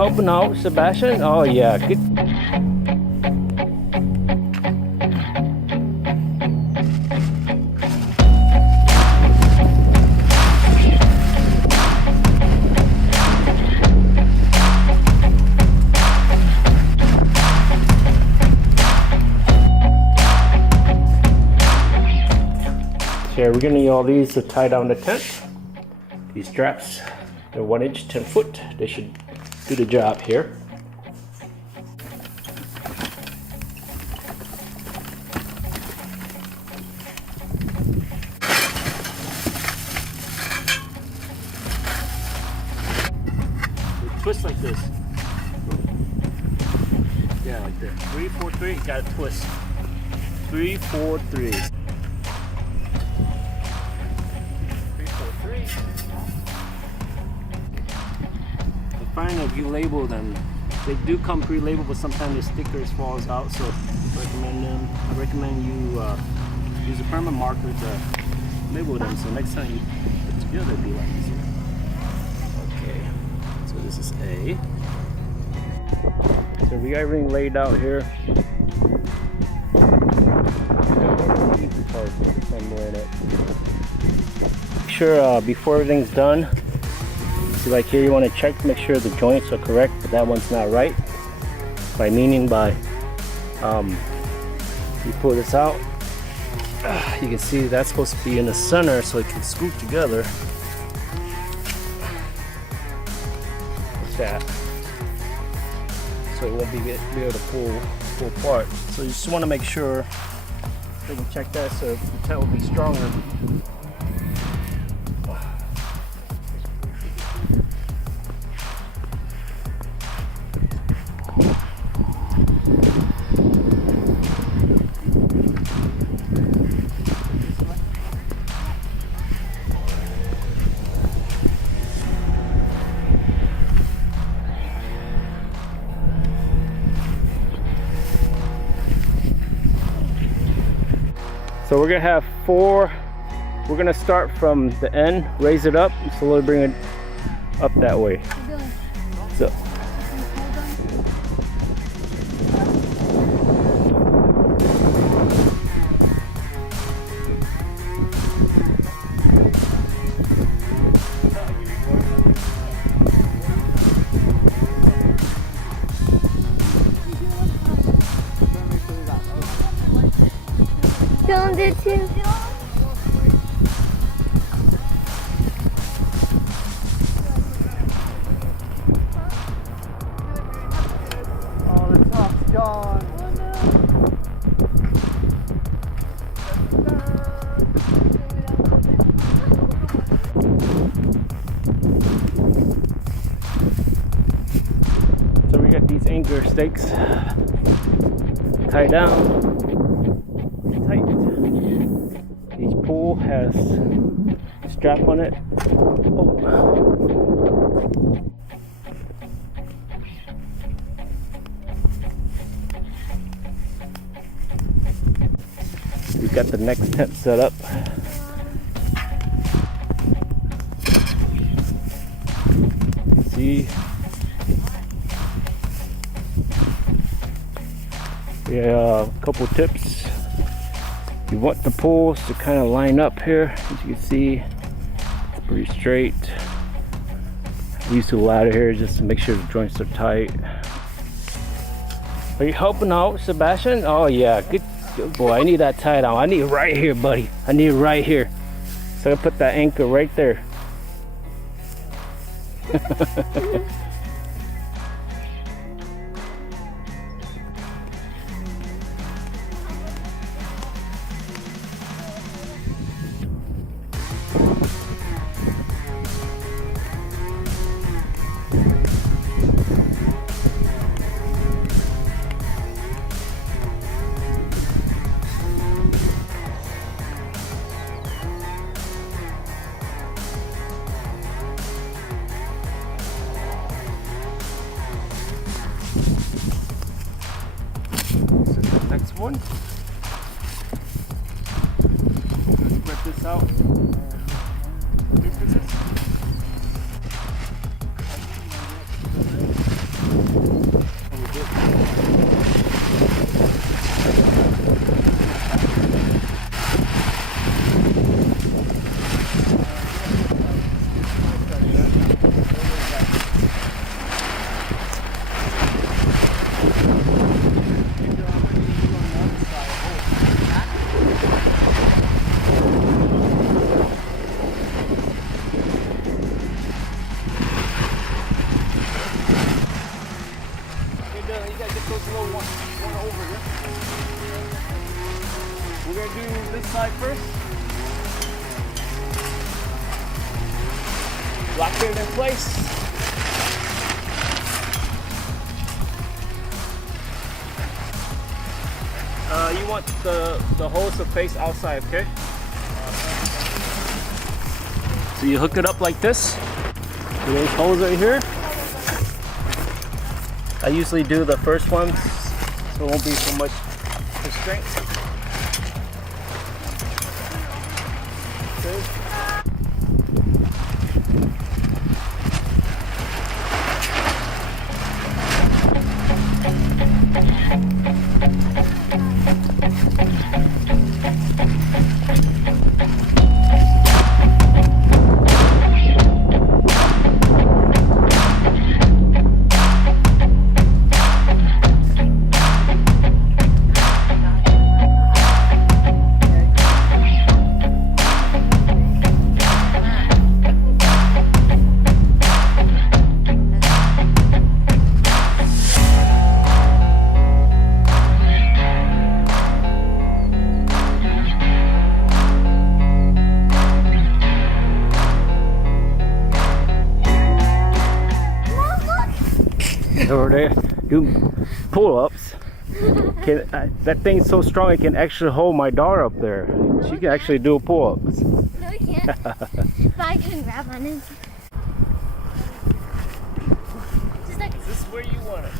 helping out, Sebastian? Oh yeah, good. We're gonna need all these to tie down the tent. These straps, they're 1 inch, 10 foot. They should do the job here. They twist like this. Yeah, like that. 3, 4, 3. Got to twist. 3, 4, 3. If you label them, they do come pre-labeled, but sometimes the stickers falls out, so I recommend you use a permanent marker to label them, so next time you put together it'll be a lot easier. Okay, so this is A. So we got everything laid out here. Make sure before everything's done, see, like here you want to check, make sure the joints are correct, but that one's not right. Meaning by you pull this out, you can see that's supposed to be in the center so it can scoop together. Like that. So it won't be able to pull apart. So you just want to make sure you can check that so the tent will be stronger. So we're gonna have 4. We're gonna start from the end, raise it up, slowly bring it up that way. So. Dylan did too. Oh, the top's gone. So we got these anchor stakes tied down. Each pole has a strap on it. We've got the next tent set up. See, yeah, a couple tips. You want the poles to kind of line up here. As you can see, it's pretty straight. I use the ladder here just to make sure the joints are tight. Are you helping out, Sebastian? Oh yeah, good boy. I need that tie down. I need it right here, buddy. I need it right here. So I put that anchor right there. Next one. Spread this out. you gotta get those little one over here. We're gonna do this side first. Lock it in place. You want the hose to face outside, okay? So you hook it up like this. There's holes right here. I usually do the first one, so it won't be so much constraint. Okay. Over there, do pull-ups. That thing's so strong it can actually hold my daughter up there. She can actually do pull-ups. No, you can't. But I can grab on it. Just like, Is this where you want it?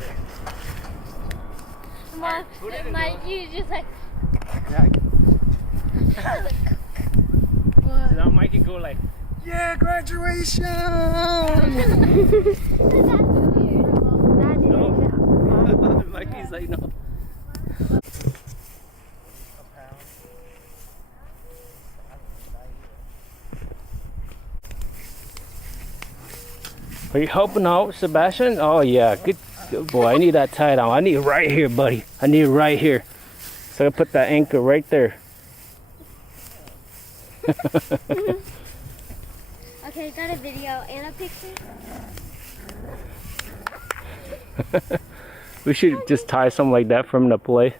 Mom, you just like. So now Mike can go like, yeah, graduation! Mikey's like, no. Are you helping out, Sebastian? Oh yeah, good boy. I need that tie down. I need it right here, buddy. I need it right here. So I put that anchor right there. Okay, got a video and a picture. We should just tie something like that for him to play.